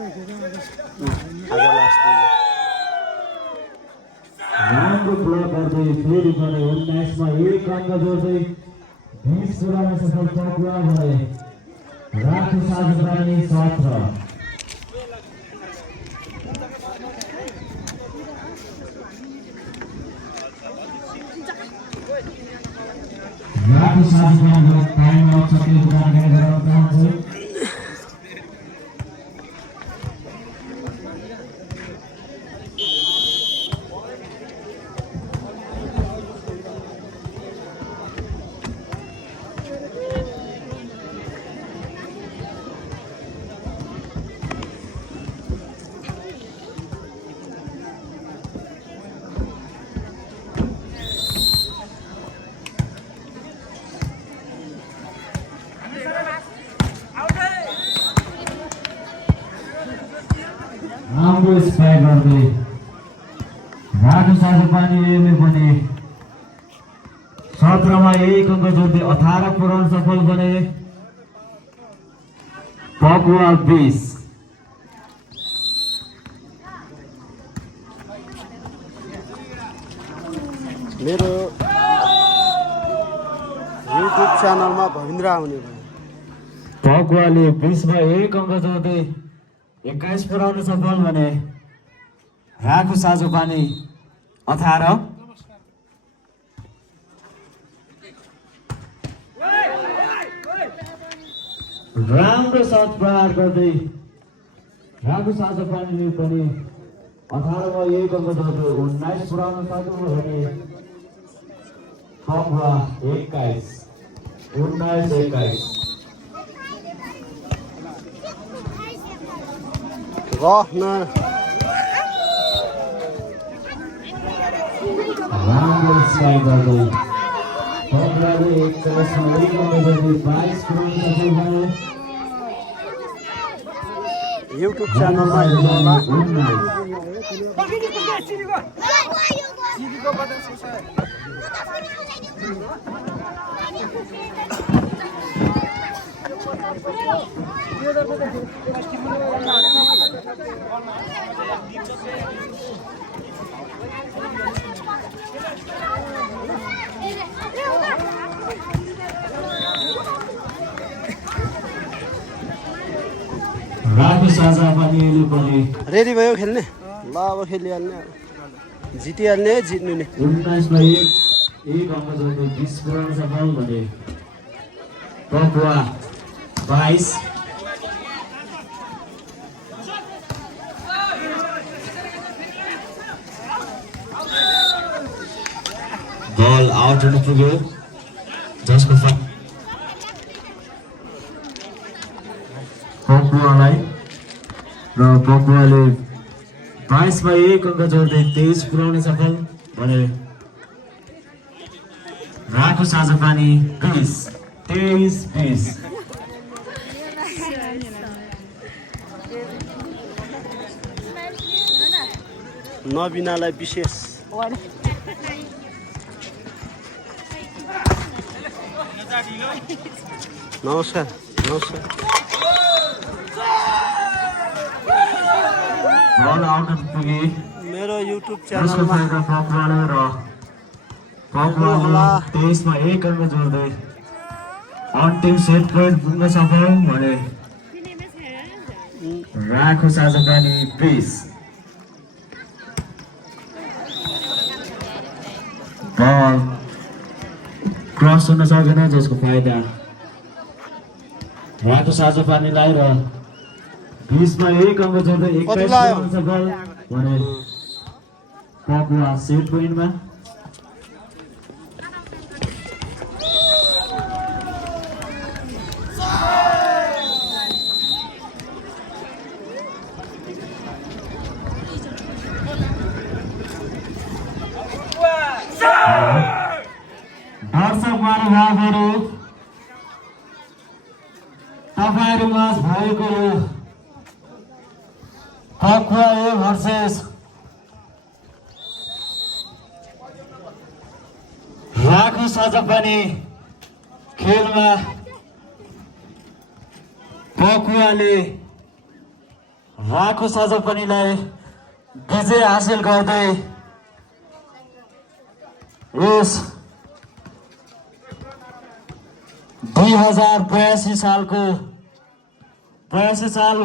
राम्रो ब्लक गर्दै फेरि भने 19 मा एक अङ्क जोड्दै 20 पुरानो सफल पपुवा भए राखु साझेदानी 17 राखु साझेदानी टाइम आउट सकेको जानकारी गराउन चाहन्छु। राम्रो स्पाइक गर्दै राखु साझेदानीले पनि 17 मा एक अङ्क जोड्दै 18 पुरान सफल बने पपुवा 20। मेरो युट्युब च्यानलमा भविन्द्र आउने भयो। पपुवाले 20 मा एक अङ्क जोड्दै 21 पुरानो सफल भने राखु साझेदानी 18। राम्रो शट प्रहार गर्दै राखु साझेदानीले पनि 18 मा एक अङ्क जोड्दै 19 पुरानो सफल भने पपुवा 21 19-21। राम्रो स्ट्राइक गर्दै पपुवाले 21 मा एक अङ्क जोड्दै 22 पुरानो सफल बने युट्युब च्यानलमा हेर्नुहोला। राखु साझेदानीले पनि रेडी भयो खेल्ने? ल अब खेलिहाल्ने, जितिहाल्ने, जित्नु नि। 19 मा एक अङ्क जोड्दै 20 पुरानो सफल भने पपुवा 22। बल आउट हुन पुग्यो जसको पपुवालाई र पपुवाले 22 मा एक अङ्क जोड्दै 23 पुराउने सफल भने राखु साझेदानी 23-20। नबिनालाई विशेष नमस्कार। नमस्कार। बल आउट पुगे मेरो युट्युब जसको च्यानलमा फाइदा पपुवाले र पपुवाले 23 मा एक अङ्क जोड्दै अन्तिम सेट पोइन्ट पुग्न सफल भने राखु साझेदानी 20। बल क्रस हुन सकेन जसको फाइदा राखु साझेदानीलाई र 20 मा एक अङ्क जोड्दै 21 पुग्न सफल भने पपुवा सेट पोइन्टमा। दर्शक महानुभावहरू तपाईँहरू माझ भएको यो पपुवा भर्सेस राखु साझेदानी खेलमा पपुवाले राखो साझा पनिलाई विजय हासिल गर्दै यस 2082 सालको 82 साल